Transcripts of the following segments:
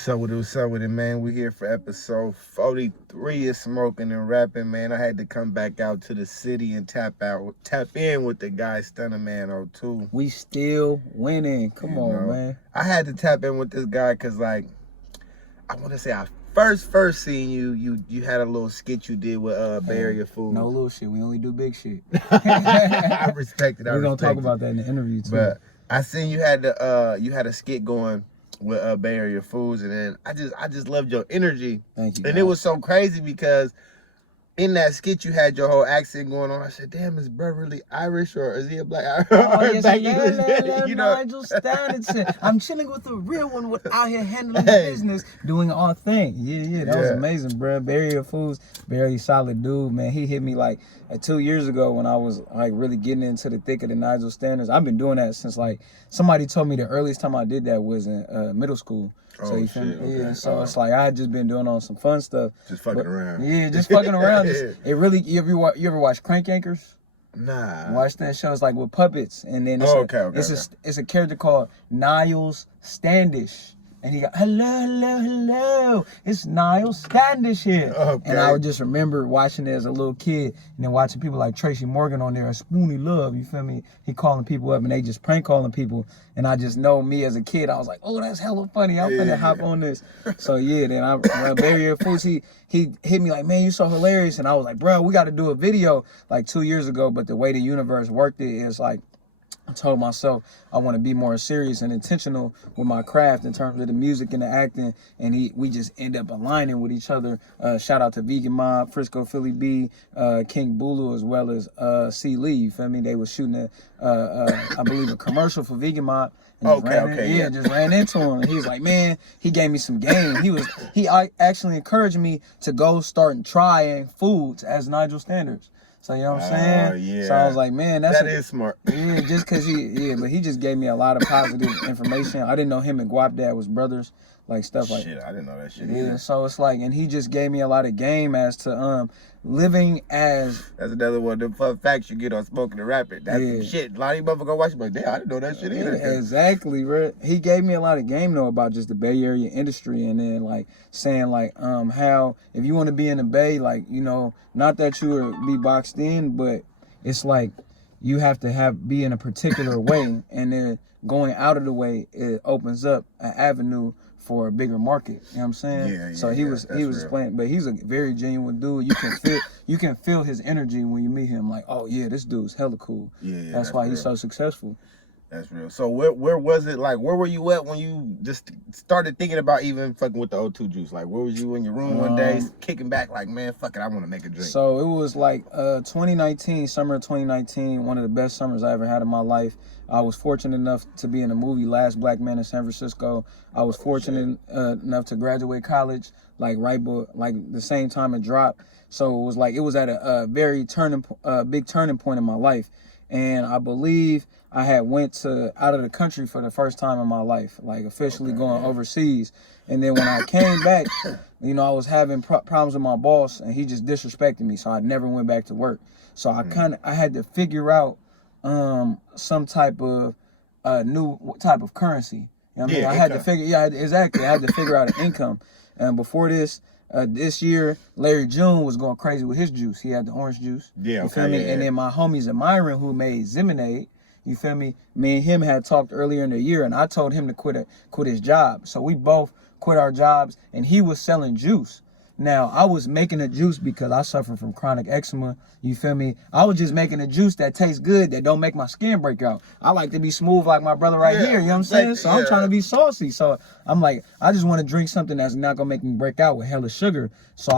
What's up with it, man? We here for episode 43 of Smoking and Rapping, man. I had to come back out to the city and tap in with the guy Stunnaman 02. We still winning. Come on, man. I had to tap in with this guy because, like, I want to say I first seen you had a little skit you did with Bay Area Food. No little shit. We only do big shit. I respect it. We're gonna talk about that in the interview too. But I seen you had a skit going with Bay Area Foods, and then I just loved your energy. Thank you. And it was so crazy because in that skit you had your whole accent going on. I said, "Damn, is bro really Irish or is he a black?" Oh, yes, you know, Nigel Stanton. I'm chilling with the real one, out here handling business, doing all things. Yeah, that was amazing, bro. Bay Area Foods, very solid dude, man. He hit me like 2 years ago when I was like really getting into the thick of the Nigel Standards. I've been doing that since like somebody told me the earliest time I did that was in middle school. So you feel me? Okay. Yeah, so it's like I had just been doing on some fun stuff. Just fucking around. Yeah, just fucking around. It really, you ever watch Crank Yankers? Nah. Watch that show. It's like with puppets, and then it's a character called Niles Standish, and he got hello, it's Niles Standish here. Okay. And I would just remember watching it as a little kid, and then watching people like Tracy Morgan on there, and Spoonie Love, you feel me? He calling people up, and they just prank calling people, and I just know me as a kid, I was like, oh, that's hella funny. I'm finna hop on this. So yeah, then Bay Area Foods, he hit me like, man, you so hilarious, and I was like, bro, we got to do a video like 2 years ago, but the way the universe worked it is like, I told myself I want to be more serious and intentional with my craft in terms of the music and the acting, and we just end up aligning with each other. Shout out to Vegan Mob, Frisco Philly B, King Bulu, as well as C. Lee. You feel me? They was shooting I believe a commercial for Vegan Mob. And just ran into him. And he was like, man, he gave me some game. He actually encouraged me to go start and trying foods as Nigel Standards. So you know what I'm saying? Yeah. So I was like, man, that is smart. Yeah, just cause but he just gave me a lot of positive information. I didn't know him and Guap Dad was brothers, like stuff like. Shit, I didn't know that shit. Yeah, so it's like, and he just gave me a lot of game as to living as. That's another one of the fun facts you get on Smoking and Rapping. That's some shit. A lot of you motherfuckers watch, but damn, I didn't know that shit either. Exactly, bro. He gave me a lot of game though about just the Bay Area industry, and then like saying like how if you want to be in the Bay, like, you know, not that you would be boxed in, but it's like you have to be in a particular way, and then going out of the way, it opens up an avenue for a bigger market. You know what I'm saying? Yeah. So he was explaining, but he's a very genuine dude. You can feel his energy when you meet him. Like, oh yeah, this dude's hella cool. Yeah. That's why he's so successful. That's real. So where was it, like, where were you at when you just started thinking about even fucking with the O2 juice? Like, where was you in your room one day kicking back like, man, fuck it, I want to make a drink? So it was like 2019, summer of 2019, one of the best summers I ever had in my life. I was fortunate enough to be in a movie, Last Black Man in San Francisco. I was fortunate enough to graduate college, like the same time it dropped. So it was at a very big turning point in my life. And I believe I had went out of the country for the first time in my life, like officially going overseas. And then when I came back, you know, I was having problems with my boss, and he just disrespected me. So I never went back to work. So I had to figure out some type of new type of currency. You know what I mean? I had to figure, I had to figure out an income. And before this year, Larry June was going crazy with his juice. He had the orange juice. You feel me? And then my homies at Myron, who made Zeminade, you feel me? Me and him had talked earlier in the year, and I told him to quit his job. So we both quit our jobs, and he was selling juice. Now, I was making a juice because I suffer from chronic eczema. You feel me? I was just making a juice that tastes good, that don't make my skin break out. I like to be smooth like my brother right here, you know what I'm saying? So I'm trying to be saucy. So I'm like, I just want to drink something that's not going to make me break out with hella sugar. So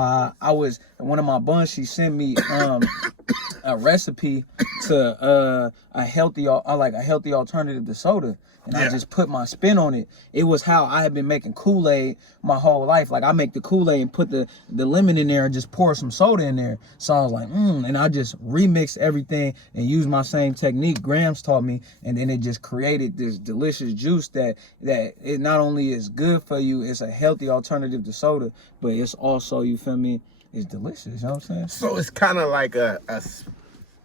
one of my buns, she sent me a recipe to a healthy alternative to soda. And I just put my spin on it. It was how I had been making Kool-Aid my whole life. Like, I make the Kool-Aid and put the lemon in there and just pour some soda in there. So I was like, and I just remixed everything and used my same technique Grams taught me. And then it just created this delicious juice that it not only is good for you, it's a healthy alternative to soda, but it's also, you feel me, it's delicious. You know what I'm saying? So it's kind of like a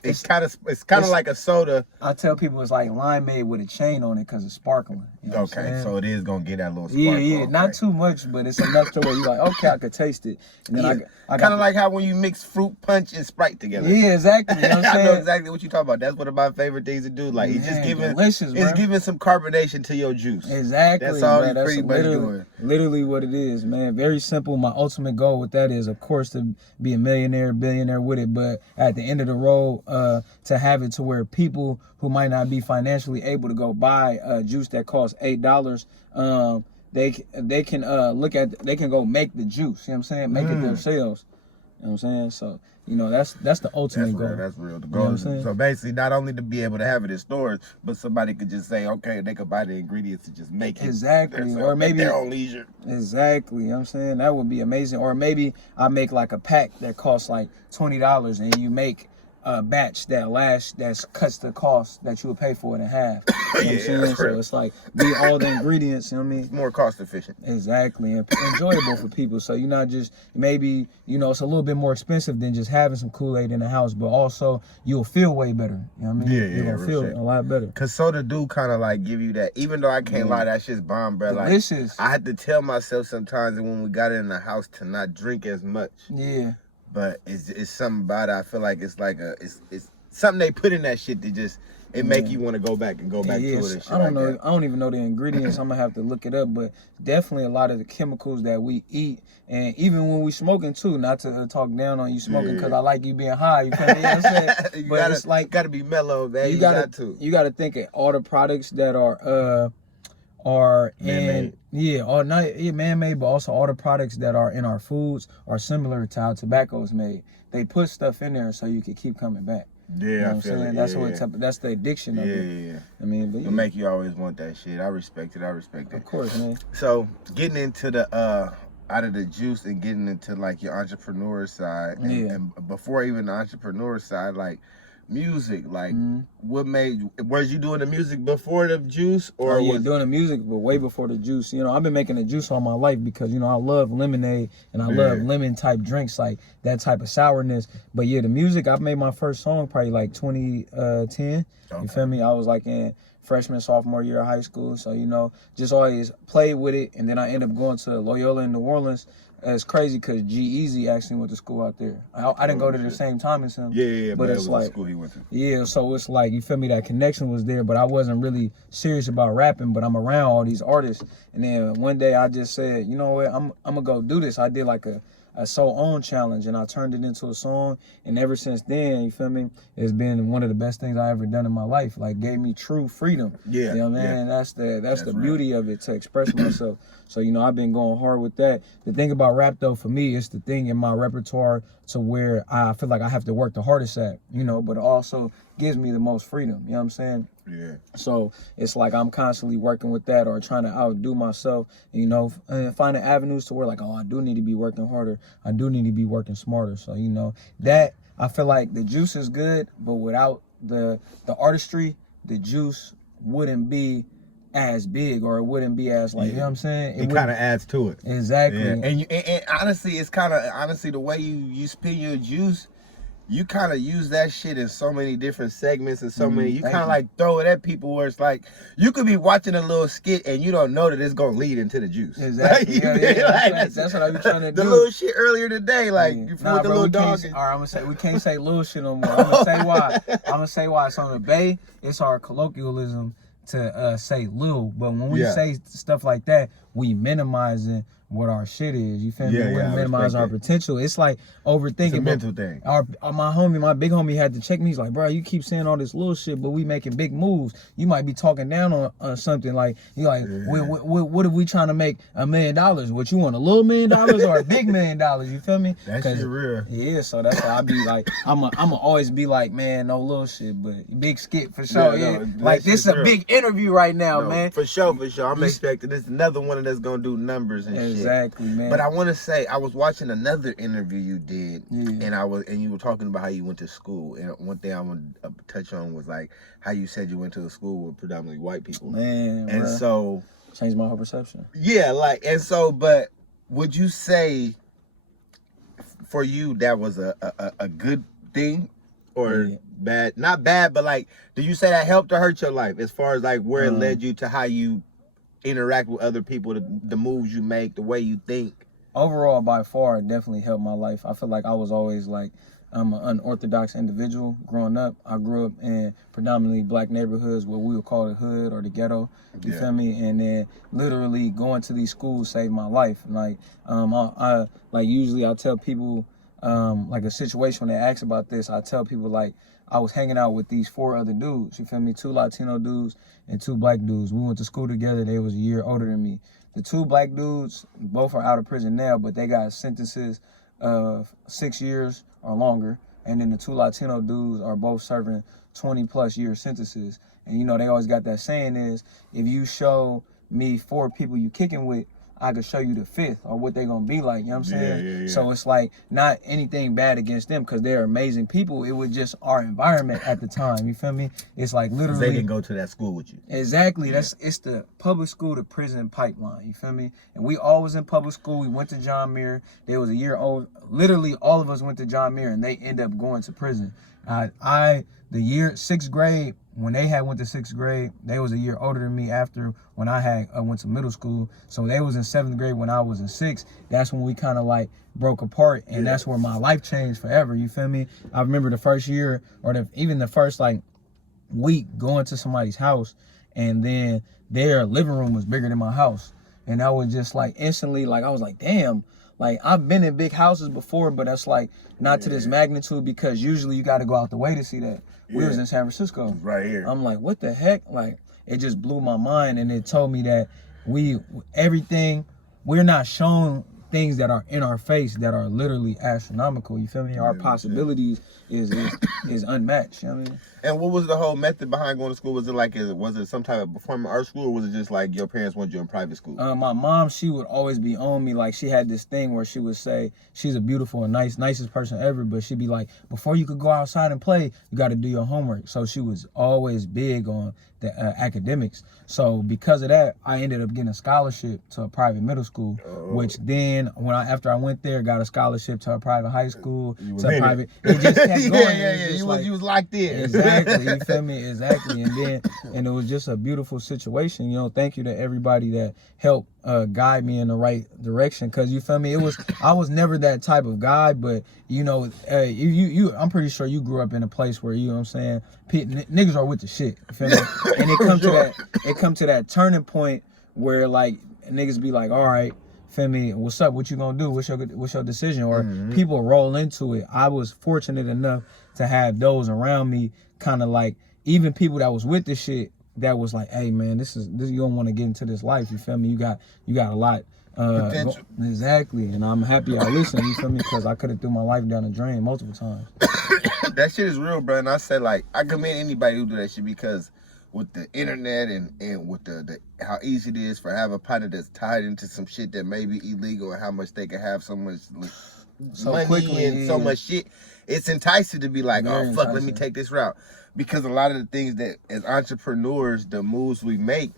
It's kind of like a soda. I tell people it's like limeade with a chain on it because it's sparkling. You know Okay, so it is gonna get that little sparkle. Yeah, okay. Not too much, but it's enough to where you're like, okay, I could taste it. And then I kind of like how when you mix fruit punch and Sprite together. Yeah, exactly. You know what I'm saying? I know exactly what you're talking about. That's one of my favorite things to do. Like, it's just giving, delicious, it's giving some carbonation to your juice. Exactly. That's all bro. you're pretty much doing. Literally what it is, man. Very simple. My ultimate goal with that is, of course, to be a millionaire, billionaire with it. But at the end of the road, to have it to where people who might not be financially able to go buy a juice that costs $8, they can they can go make the juice. You know what I'm saying? Make it themselves. You know what I'm saying? So, you know, that's the ultimate goal. That's real. The goal is, so basically, not only to be able to have it in stores, but somebody could just say, okay, they could buy the ingredients and just make it. Exactly. Or maybe their own leisure. Exactly. You know what I'm saying? That would be amazing. Or maybe I make like a pack that costs like $20 and you make a batch that cuts the cost that you would pay for it in half. You know what I'm saying? So it's like all the ingredients, you know what I mean? It's more cost efficient. Exactly. And enjoyable for people. So you're not just, maybe, you know, it's a little bit more expensive than just having some Kool-Aid in the house, but also you'll feel way better. You know what I mean? You're going to feel a lot better. Because soda do kind of like give you that, even though I can't lie, that shit's bomb, bro. Delicious. Like, I had to tell myself sometimes that when we got it in the house to not drink as much. Yeah. But it's something about it. I feel like it's like it's something they put in that shit that just make you want to go back and go back to it and shit. I don't know. I don't even know the ingredients. I'm gonna have to look it up. But definitely a lot of the chemicals that we eat, and even when we smoking too. Not to talk down on you smoking, because I like you being high. You feel me? You know what I'm saying? But it's like gotta be mellow, man. You gotta think of all the products that are man-made. Man-made, but also all the products that are in our foods are similar to how tobacco is made. They put stuff in there so you can keep coming back. Yeah, you know I feel it. That's the addiction of it. Yeah. I mean, but it'll make you always want that shit. I respect it. Of course, man. So getting into the out of the juice and getting into like your entrepreneur side, and before even the entrepreneur side, like music, like what was you doing the music before the juice, or was doing the music but way before the juice? You know, I've been making the juice all my life because, you know, I love lemonade and I love lemon type drinks, like that type of sourness. But yeah, the music, I've made my first song probably like 2010. You feel me? I was like in freshman, sophomore year of high school. So, you know, just always played with it. And then I ended up going to Loyola in New Orleans. It's crazy because G-Eazy actually went to school out there. I didn't go to the same time as him. Yeah, but it's it was like the school he went to. Yeah, so it's like, you feel me, that connection was there, but I wasn't really serious about rapping, but I'm around all these artists. And then one day I just said, you know what, I'm gonna go do this. I did like a soul own challenge and I turned it into a song, and ever since then, you feel me, it's been one of the best things I ever done in my life. Like, gave me true freedom. Yeah. You know what I mean? That's the beauty of it, to express myself. So, you know, I've been going hard with that. The thing about rap though, for me, it's the thing in my repertoire to where I feel like I have to work the hardest at, you know, but it also gives me the most freedom. You know what I'm saying? Yeah. So it's like I'm constantly working with that or trying to outdo myself, you know, and finding avenues to where like, oh, I do need to be working harder. I do need to be working smarter. So, you know, that I feel like the juice is good, but without the artistry, the juice wouldn't be as big, or it wouldn't be as like, you know what I'm saying? It kind of adds to it. Exactly. Yeah. And honestly, it's kind of, the way you spin your juice, you kind of use that shit in so many different segments and so many, you kind of like throw it at people where it's like, you could be watching a little skit and you don't know that it's going to lead into the juice. Exactly. That's what I be trying to do. The little shit earlier today, like, you with the little dog. All right, I'm going to say, we can't say little shit no more. I'm going to say why. I'm going to say why. So on the Bay, it's our colloquialism to say lil, but when we say stuff like that, we minimizing what our shit is. You feel me? We minimize our potential. It's like overthinking. It's a mental thing. My big homie had to check me. He's like, bro, you keep saying all this little shit, but we making big moves. You might be talking down on something. Like, you like, what if we trying to make $1 million? What, you want a little $1 million or a big $1 million? You feel me? That shit real. Yeah, so that's why I be like, I'm always be like, man, no little shit, but big skit for sure. Yeah, like, this is a big interview right now, man. For sure. I'm expecting this another one that's gonna do numbers and shit. Exactly, man. But I want to say, I was watching another interview you did, and you were talking about how you went to school. And one thing I want to touch on was like how you said you went to a school with predominantly white people. Man, and so changed my whole perception. Yeah, like, and so, but would you say for you that was a good thing? or bad? Not bad, but like, do you say that helped or hurt your life as far as like where it led you to how you interact with other people, the moves you make, the way you think? Overall, by far, it definitely helped my life. I feel like I was always like, I'm an unorthodox individual growing up. I grew up in predominantly black neighborhoods, what we would call the hood or the ghetto. You feel me? And then literally going to these schools saved my life. Like, I like usually I tell people, like a situation when they ask about this, I tell people like I was hanging out with these 4 other dudes. You feel me? 2 Latino dudes and 2 black dudes. We went to school together. They was a year older than me. The 2 black dudes, both are out of prison now, but they got sentences of 6 years or longer. And then the 2 Latino dudes are both serving 20+ year sentences. And you know, they always got that saying is, if you show me 4 people you kicking with, I could show you the 5th or what they gonna be like, you know what I'm saying? Yeah. So it's like not anything bad against them because they're amazing people. It was just our environment at the time, you feel me? It's like literally. They didn't go to that school with you. Exactly. It's the public school to prison pipeline, you feel me? And we all was in public school. We went to John Muir. They was a year old. Literally all of us went to John Muir and they end up going to prison. The year 6th grade, when they had went to 6th grade, they was a year older than me after when I went to middle school. So they was in 7th grade when I was in 6th. That's when we kind of like broke apart, and that's where my life changed forever. You feel me? I remember the first year or even the first like week going to somebody's house, and then their living room was bigger than my house. And I was just like instantly like, I was like, damn. Like, I've been in big houses before, but that's like not to this magnitude because usually you got to go out the way to see that. We was in San Francisco. Right here. I'm like, what the heck? Like, it just blew my mind, and it told me that we're not shown things that are in our face that are literally astronomical. You feel me? Our possibilities is unmatched. You know what I mean? And what was the whole method behind going to school? Was it some type of performing arts school, or was it just like your parents wanted you in private school? My mom, she would always be on me. Like, she had this thing where she would say she's a beautiful and nicest person ever, but she'd be like, before you could go outside and play, you got to do your homework. So she was always big on the academics. So because of that, I ended up getting a scholarship to a private middle school, which then after I went there, got a scholarship to a private high school, to a private. It just kept going. You was locked in. Exactly. You feel me? Exactly. And it was just a beautiful situation. You know, thank you to everybody that helped guide me in the right direction. Cause you feel me? I was never that type of guy, but you know, I'm pretty sure you grew up in a place where, you know what I'm saying, niggas are with the shit. You feel me? And it come to that turning point where like niggas be like, all right, feel me, what's up? What you gonna do? What's your decision? Or people roll into it. I was fortunate enough to have those around me, kind of like even people that was with this shit that was like, hey man, this you don't want to get into this life. You feel me? You got a lot. Exactly, and I'm happy I listened. You feel me? Because I could have threw my life down the drain multiple times. That shit is real, bro. And I said, like, I commend anybody who do that shit because with the internet and with the how easy it is for have a partner that's tied into some shit that may be illegal and how much they can have so much money quickly, and so much shit, it's enticing to be like, oh fuck, let me take this route. Because a lot of the things that as entrepreneurs, the moves we make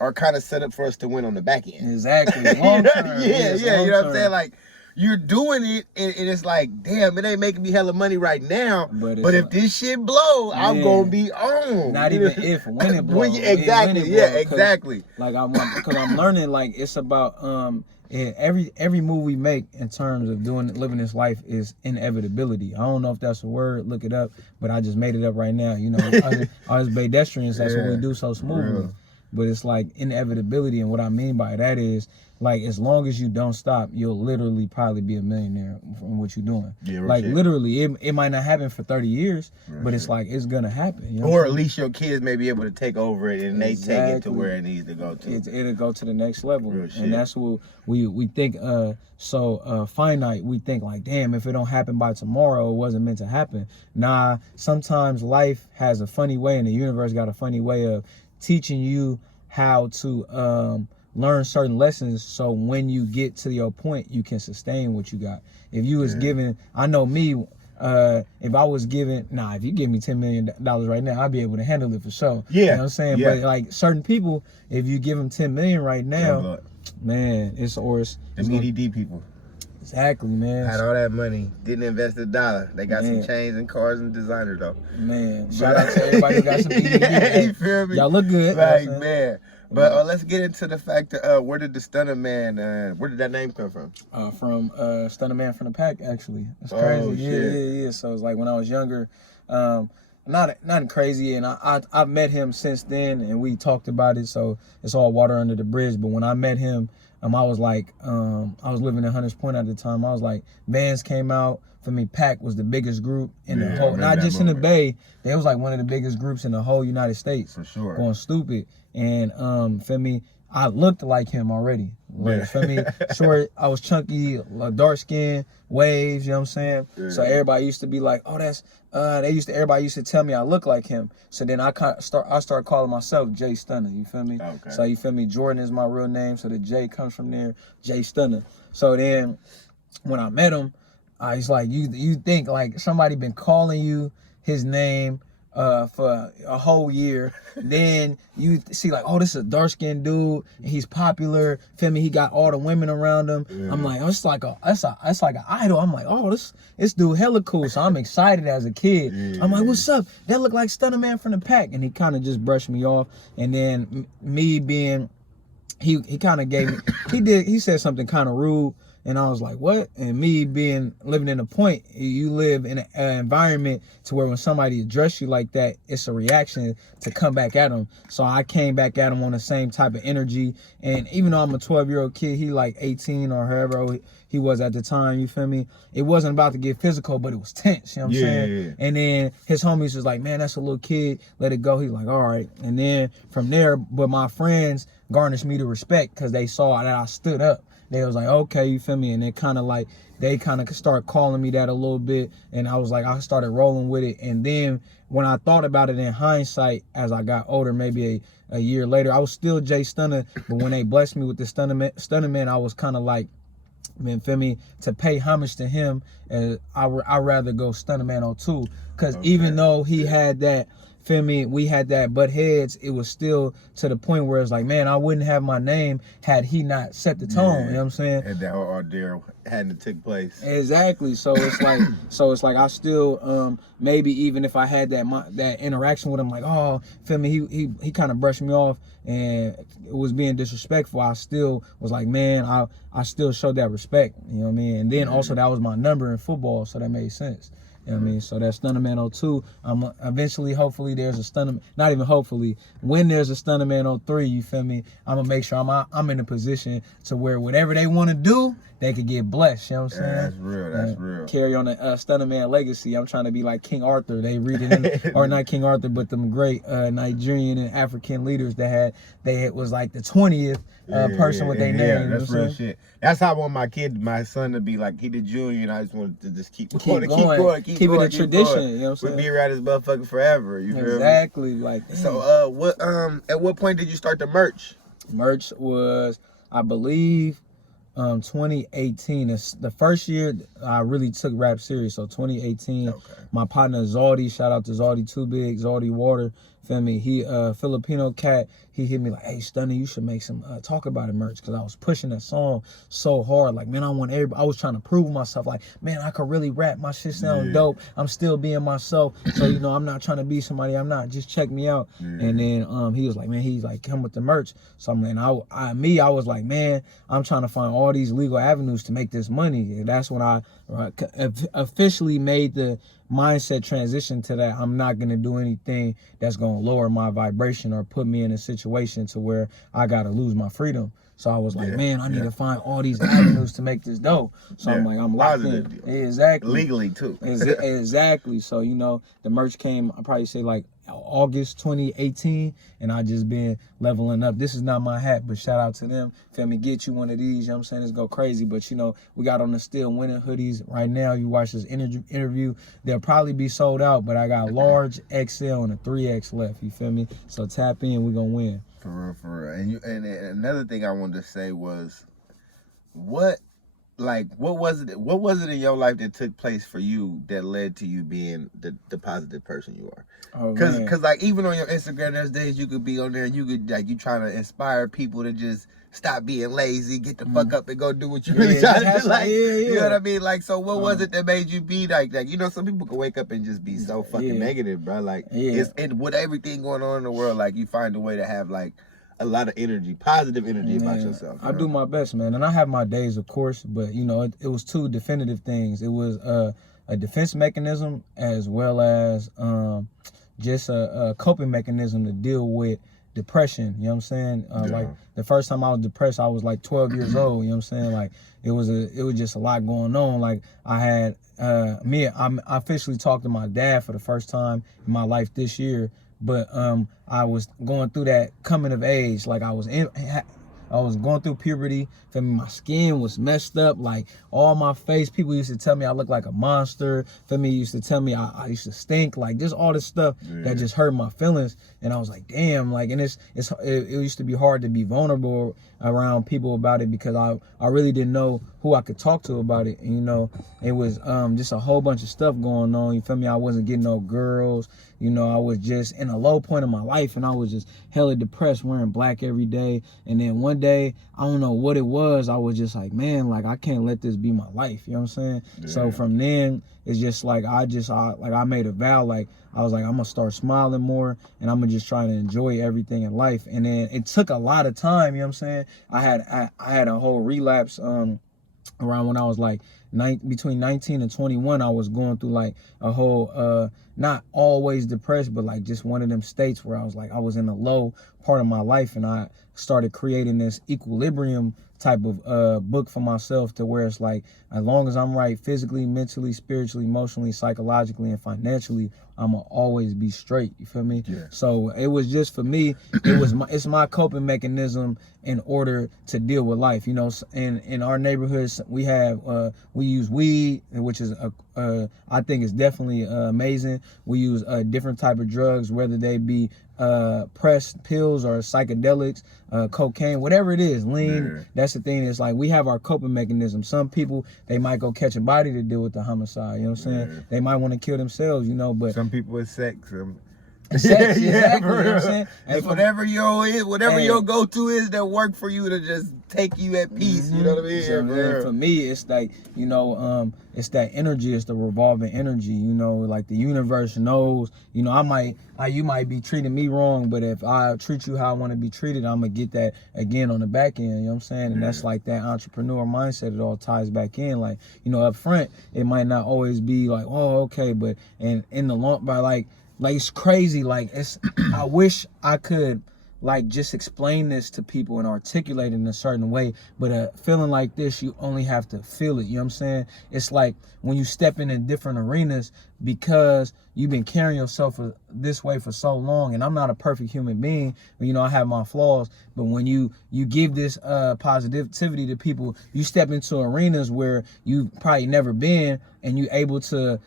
are kind of set up for us to win on the back end. Exactly. Long term. Yeah, you know what I'm saying? Like, you're doing it, and it's like, damn, it ain't making me hella money right now. But if this shit blow, I'm gonna be on. Not even if, when it blows. Exactly. Exactly. Like because I'm learning, like it's about every move we make in terms of living this life is inevitability. I don't know if that's a word. Look it up. But I just made it up right now. You know, us pedestrians, that's what we do so smoothly. But it's like inevitability, and what I mean by that is, like, as long as you don't stop, you'll literally probably be a millionaire from what you're doing. Yeah, like, literally, it might not happen for 30 years, but it's like, it's going to happen. You know or at least your kids may be able to take over it, and they take it to where it needs to go to. It'll go to the next level. And that's what we think, finite. We think like, damn, if it don't happen by tomorrow, it wasn't meant to happen. Nah, sometimes life has a funny way, and the universe got a funny way of teaching you how to learn certain lessons, so when you get to your point, you can sustain what you got. If you was given, I know me, if I was given, if you give me $10 million right now, I'd be able to handle it for sure. Yeah. You know what I'm saying? Yeah. But like certain people, if you give them $10 million right now, man, it's EDD people. Exactly, man. Had all that money, didn't invest $1. They got Man. some chains and cars and designer though. Man, shout out to everybody who got some BDB. You feel me? Y'all look good. Like, you know man. But let's get into the fact that where did the Stunnerman, where did that name come from? From Stunnaman from the Pack, actually. It's crazy. Oh, shit. Yeah. So it's like when I was younger, not crazy, and I've met him since then, and we talked about it. So it's all water under the bridge. But when I met him, I was like, I was living in Hunters Point at the time. I was like, bands came out. For me, Pack was the biggest group in the whole, not just in the Bay. They was like one of the biggest groups in the whole United States. For sure. Going stupid. And for me, I looked like him already. Like, for me, short, I was chunky, dark skin, waves, you know what I'm saying? Yeah. So everybody used to be like, oh, that's, everybody used to tell me I look like him. So then I started calling myself Jay Stunner, you feel me? Okay. So you feel me? Jordan is my real name, so the J comes from there, Jay Stunner. So then when I met him, he's like, you think like somebody been calling you his name for a whole year, then you see like, oh, this is a dark-skinned dude, and he's popular, feel me? He got all the women around him. Yeah. I'm like, oh, it's like an idol. I'm like, oh, this dude hella cool. So I'm excited as a kid. Yeah. I'm like, what's up? That look like Stunnerman from the Pack, and he kind of just brushed me off. And then me being, he kind of gave me, he said something kind of rude. And I was like, what? And me living in a point, you live in an environment to where when somebody address you like that, it's a reaction to come back at them. So I came back at him on the same type of energy. And even though I'm a 12-year-old kid, he like 18 or however he was at the time, you feel me? It wasn't about to get physical, but it was tense, you know what I'm saying? Yeah. And then his homies was like, man, that's a little kid, let it go. He's like, all right. And then from there, but my friends garnished me the respect because they saw that I stood up. They was like, okay, you feel me? And they kind of start calling me that a little bit. And I was like, I started rolling with it. And then when I thought about it in hindsight, as I got older, maybe a year later, I was still Jay Stunner. But when they blessed me with the Stunnerman, I was kind of like, man, feel me? To pay homage to him, I'd rather go Stunnerman 02. Because even though he had that, feel me, we had that butt heads, it was still to the point where it's like, man, I wouldn't have my name had he not set the tone, you know what I'm saying? And that ordeal hadn't took place. Exactly. So it's like I still maybe even if I had that interaction with him, like, oh, feel me, he kind of brushed me off and it was being disrespectful, I still was like, man, I still showed that respect, you know what I mean? And then also that was my number in football, so that made sense. You know what I mean? So that's Stunnerman 02. Eventually, hopefully, there's a Stunnerman. Not even hopefully. When there's a Stunnerman 03, you feel me? I'm gonna make sure I'm in a position to where whatever they want to do, they could get blessed. You know what I'm saying? That's real. That's real. Carry on the Stunnerman legacy. I'm trying to be like King Arthur. They read it in, or not King Arthur, but them great Nigerian and African leaders that was like the 20th person with their name. That's real shit. That's how I want my son to be like. He the junior, and I just wanted to just keep going. Keep it a tradition. You know what I'm saying? We'll be around this motherfucker forever. You feel me? Exactly. Like, so, at what point did you start the merch? Merch was, I believe, 2018. It's the first year I really took rap serious. So 2018. Okay. My partner Zaldi, shout out to Zaldi Too Big, Zaldi Water. Feel me? He Filipino cat. He hit me like, hey, Stunner, you should make some Talk About It merch, because I was pushing that song so hard. Like, man, I was trying to prove myself. Like, man, I could really rap. My shit sound dope. I'm still being myself. So, you know, I'm not trying to be somebody. I'm not. Just check me out. And then he was like, man, he's like, come with the merch. So I'm like, I was like, man, I'm trying to find all these legal avenues to make this money. And that's when I officially made the mindset transition to that. I'm not gonna do anything that's gonna lower my vibration or put me in a situation to where I gotta lose my freedom. So I was like, man, I need to find all these avenues to make this dope. So I'm like, I'm locked in. Exactly. Legally too. Exactly. So, you know, the merch came, I'd probably say like August 2018, and I just been leveling up. This is not my hat, but shout out to them. Feel me, get you one of these, you know what I'm saying? Let's go crazy. But, you know, we got on the still winning hoodies right now. You watch this interview, they'll probably be sold out, but I got large, XL, and a 3X left, you feel me? So tap in, we gonna win. For real. And another thing I wanted to say was, what like, what was it in your life that took place for you that led to you being the positive person you are? Oh, Cause like even on your Instagram, there's days you could be on there and you could like you trying to inspire people to just stop being lazy, get the fuck up and go do what you really trying to do. Like, you know what I mean? Like, so what was it that made you be like that? You know, some people can wake up and just be so fucking negative, bro. Like, it's with everything going on in the world, like you find a way to have like a lot of energy, positive energy about yourself. I do my best, man, and I have my days, of course, but you know, it was two definitive things. It was a defense mechanism as well as just a coping mechanism to deal with depression. You know what I'm saying? Like the first time I was depressed, I was like 12 years old. You know what I'm saying? Like it was just a lot going on. Like I had I officially talked to my dad for the first time in my life this year. But I was going through that coming of age. Like I was going through puberty. Feel me? My skin was messed up. Like all my face, people used to tell me I looked like a monster. Feel me? Used to tell me I used to stink. Like just all this stuff that just hurt my feelings. And I was like, damn. Like, and it used to be hard to be vulnerable around people about it because I really didn't know who I could talk to about it. And, you know, it was just a whole bunch of stuff going on. You feel me? I wasn't getting no girls. You know, I was just in a low point of my life and I was just hella depressed, wearing black every day. And then one day, I don't know what it was, I was just like, man, like I can't let this be my life. You know what I'm saying? Yeah. So from then, it's just like I made a vow, like I was like, I'm gonna start smiling more and I'm gonna just try to enjoy everything in life. And then it took a lot of time, you know what I'm saying? I had a whole relapse around when I was like between 19 and 21. I was going through like a whole not always depressed, but like just one of them states where I was like I was in a low part of my life, and I started creating this equilibrium type of book for myself to where it's like as long as I'm right physically, mentally, spiritually, emotionally, psychologically, and financially, I'ma always be straight. You feel me? Yeah. So it was just for me, it's my coping mechanism in order to deal with life. You know, in our neighborhoods we use weed, which is I think is definitely amazing. We use different type of drugs, whether they be pressed pills or psychedelics, cocaine, whatever it is, lean. Yeah. That's the thing. It's like we have our coping mechanism. Some people, they might go catch a body to deal with the homicide. You know what I'm saying? Yeah. They might want to kill themselves. You know, but some people with sex. Sex, exactly. You know what I'm saying? And whatever your go-to is that work for you to just take you at peace. You know what I mean? So, for me, it's like, you know, it's that energy. It's the revolving energy. You know, like the universe knows. You know, you might be treating me wrong, but if I treat you how I want to be treated, I'm gonna get that again on the back end. You know what I'm saying? And that's like that entrepreneur mindset. It all ties back in. Like, you know, up front, it might not always be like, oh, okay, but and in the long, by like it's crazy. Like I wish I could like just explain this to people and articulate it in a certain way, but a feeling like this, you only have to feel it. You know what I'm saying? It's like when you step in different arenas, because you've been carrying yourself this way for so long, and I'm not a perfect human being, you know, I have my flaws, but when you give this positivity to people, you step into arenas where you've probably never been, and you're able to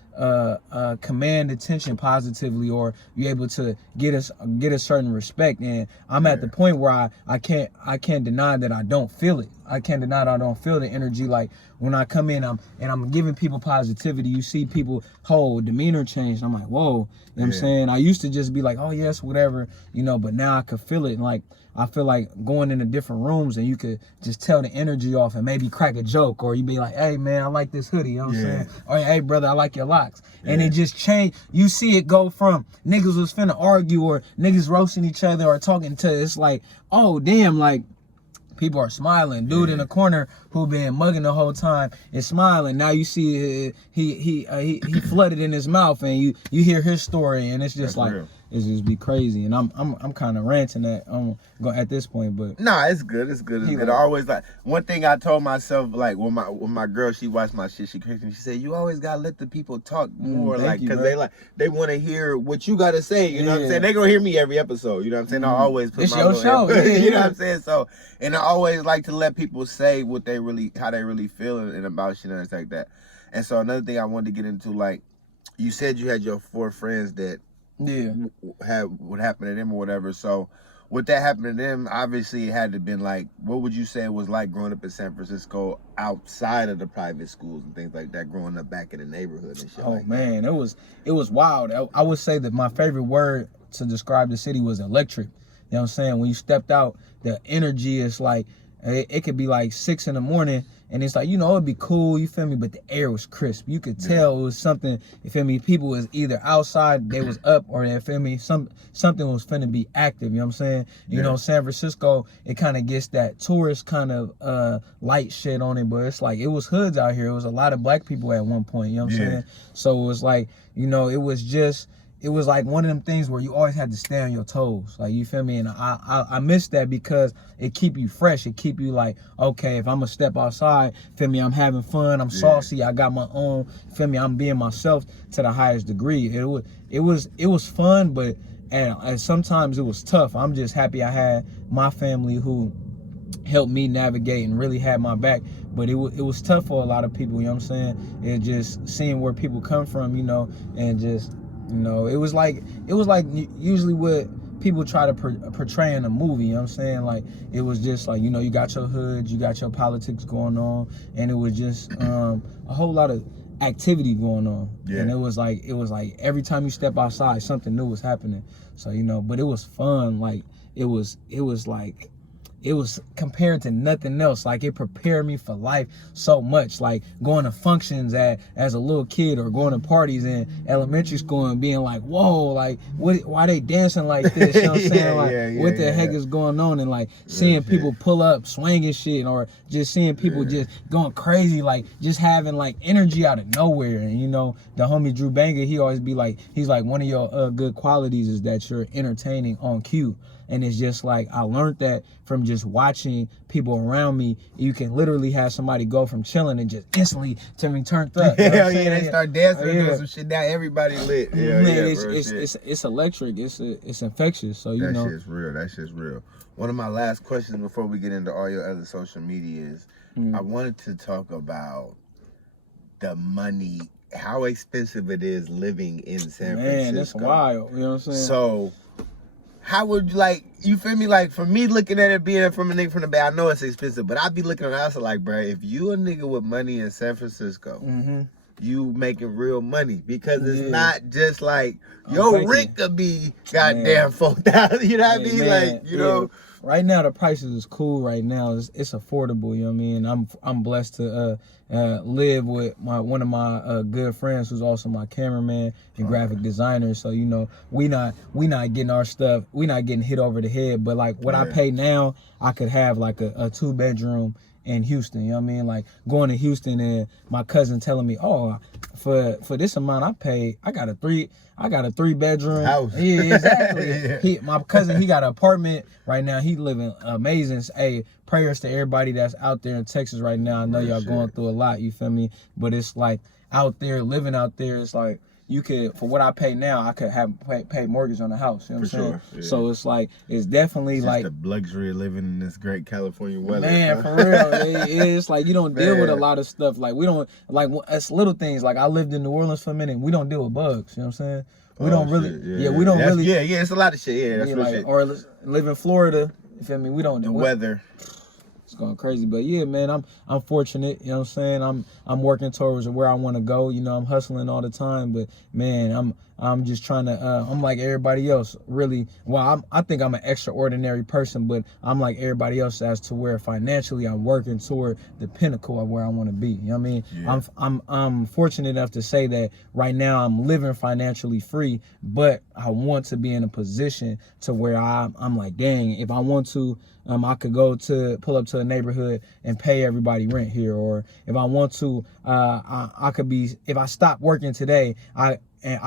command attention positively, or you're able to get a certain respect. And I'm at the point where I can't deny that I don't feel it. I can't deny that I don't feel the energy. Like when I come in, I'm giving people positivity. You see people whole demeanor change. I'm like, whoa. You know what I'm saying? I used to just be like, oh yes, whatever, you know, but now I could feel it. And like I feel like going into different rooms and you could just tell the energy off and maybe crack a joke, or you be like, hey man, I like this hoodie, you know what I'm saying? Or hey brother, I like your locks. And it just changed. You see it go from niggas was finna argue or niggas roasting each other or talking to, it's like, oh damn, like people are smiling. Dude in the corner who been mugging the whole time is smiling. Now you see he flooded in his mouth, and you hear his story, and it's just that's like real. It's just be crazy. And I'm kind of ranting at this point, but nah, it's good. It's good. It's good. I always like one thing I told myself, like when my girl, she watched my shit, she crazy me. She said, you always gotta let the people talk more, like because they want to hear what you gotta say. You know what I'm saying? They gonna hear me every episode. You know what I'm saying? I always put it's my your show. You know what I'm saying? So, and I always like to let people say what they really, how they really feel and about shit and things like that. And so another thing I wanted to get into, like you said, you had your 4 friends that had what happened to them or whatever. So with that happening to them, obviously it had to been like, what would you say it was like growing up in San Francisco outside of the private schools and things like that, growing up back in the neighborhood and shit like that? Oh man, it was wild. I would say that my favorite word to describe the city was electric. You know what I'm saying? When you stepped out, the energy is like, it could be like 6 in the morning and it's like, you know, it'd be cool, you feel me? But the air was crisp. You could tell it was something, you feel me? People was either outside, they was up, or they feel me? Something was finna be active, you know what I'm saying? You know, San Francisco, it kind of gets that tourist kind of light shit on it, but it's like, it was hoods out here. It was a lot of black people at one point, you know what I'm saying? So it was like, you know, it was like one of them things where you always had to stay on your toes, like, you feel me? And I miss that because it keep you fresh. It keep you like, okay, if I'm gonna step outside, feel me, I'm having fun, I'm saucy, I got my own, feel me, I'm being myself to the highest degree. It was fun, but and sometimes it was tough. I'm just happy I had my family who helped me navigate and really had my back. But it was tough for a lot of people, you know what I'm saying? It just seeing where people come from, you know, and just, you know, it was like usually what people try to portray in a movie, you know what I'm saying? Like, it was just like, you know, you got your hood, you got your politics going on, and it was just a whole lot of activity going on. And it was like every time you step outside, something new was happening. So, you know, but it was fun. Like, it was like, it was compared to nothing else. Like, it prepared me for life so much. Like, going to functions as a little kid, or going to parties in elementary school and being like, whoa, like, why they dancing like this? You know what I'm saying? Like, what the heck is going on? And like seeing people pull up, swinging shit, or just seeing people just going crazy, like just having like energy out of nowhere. And you know, the homie Drew Banger, he always be like, he's like, one of your good qualities is that you're entertaining on cue. And it's just like, I learned that from just watching people around me. You can literally have somebody go from chilling and just instantly turn turned up. Hell yeah, they start dancing and doing some shit. Now everybody lit. It's electric. It's infectious. So you know, that shit's real. That shit's real. One of my last questions before we get into all your other social media is, I wanted to talk about the money, how expensive it is living in San Francisco. Man, that's wild. You know what I'm saying? So, how would you, like, you feel me? Like, for me looking at it being from a nigga from the Bay, I know it's expensive, but I'd be looking at it, I was like, bro, if you a nigga with money in San Francisco, you making real money, because it's not just like, your rent could be goddamn 4,000, you know what I mean? Man, like, you know. Right now the prices is cool. Right now it's affordable. You know what I mean? I'm blessed to live with one of my good friends who's also my cameraman and graphic designer. So you know, we not getting our stuff. We not getting hit over the head. But like what I pay now, I could have like a 2-bedroom in Houston. You know what I mean? Like going to Houston and my cousin telling me, oh, for this amount I pay, I got a 3-bedroom house. Yeah, exactly. My cousin, he got an apartment right now. He living amazing. Hey, prayers to everybody that's out there in Texas right now. I know y'all going through a lot, you feel me? But it's like out there, living out there, it's like you could, for what I pay now, I could have pay mortgage on the house. You know what I'm saying? Yeah. So it's like, it's definitely it's like the luxury of living in this great California weather. Man, for real. It's like you don't deal with a lot of stuff. Like we don't, like it's little things. Like I lived in New Orleans for a minute. We don't deal with bugs. You know what I'm saying? We don't really, we don't really. Yeah, it's a lot of shit. Yeah, that's real shit. Or live in Florida. You feel me? We don't. The weather. It's going crazy, but yeah, man, I'm fortunate. You know what I'm saying? I'm working towards where I want to go. You know, I'm hustling all the time, but man, I'm just trying to. I'm like everybody else, really. Well, I think I'm an extraordinary person, but I'm like everybody else as to where financially I'm working toward the pinnacle of where I want to be. You know what I mean? Yeah. I'm fortunate enough to say that right now I'm living financially free, but I want to be in a position to where I'm like, dang, if I want to. I could pull up to a neighborhood and pay everybody rent here, or if I want to, I could be. If I stop working today, I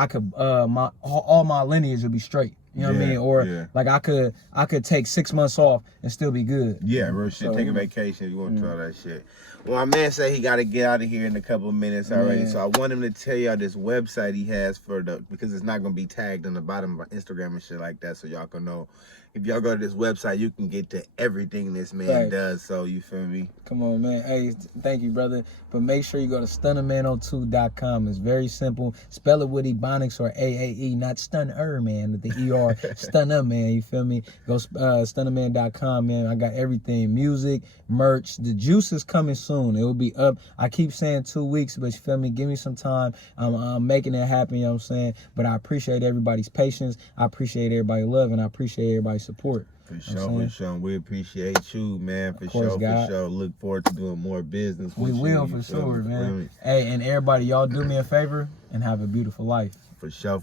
could all my lineage would be straight. You know what I mean? Or like I could take 6 months off and still be good. Yeah, real shit. Take a vacation. You want to try that shit. Well, my man said he got to get out of here in a couple of minutes already. So I want him to tell y'all this website he has because it's not going to be tagged on the bottom of Instagram and shit like that, so y'all can know. if y'all go to this website, you can get to everything this man does. So you feel me? Come on, man. Hey, thank you, brother. But make sure you go to Stunnaman02.com. It's very simple. Spell it with Ebonics or AAE, not Stunnerman with the ER. Stunnaman, you feel me? Go Stunnaman.com, man. I got everything. Music, merch. The juice is coming soon. It will be up. I keep saying 2 weeks, but you feel me? Give me some time. I'm making it happen, you know what I'm saying? But I appreciate everybody's patience. I appreciate everybody's love, and I appreciate everybody's support. For sure. We appreciate you, man. For sure. Look forward to doing more business with you. We will, for sure, man. Hey, and everybody, y'all do me a favor and have a beautiful life. For sure.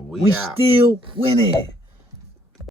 We still winning.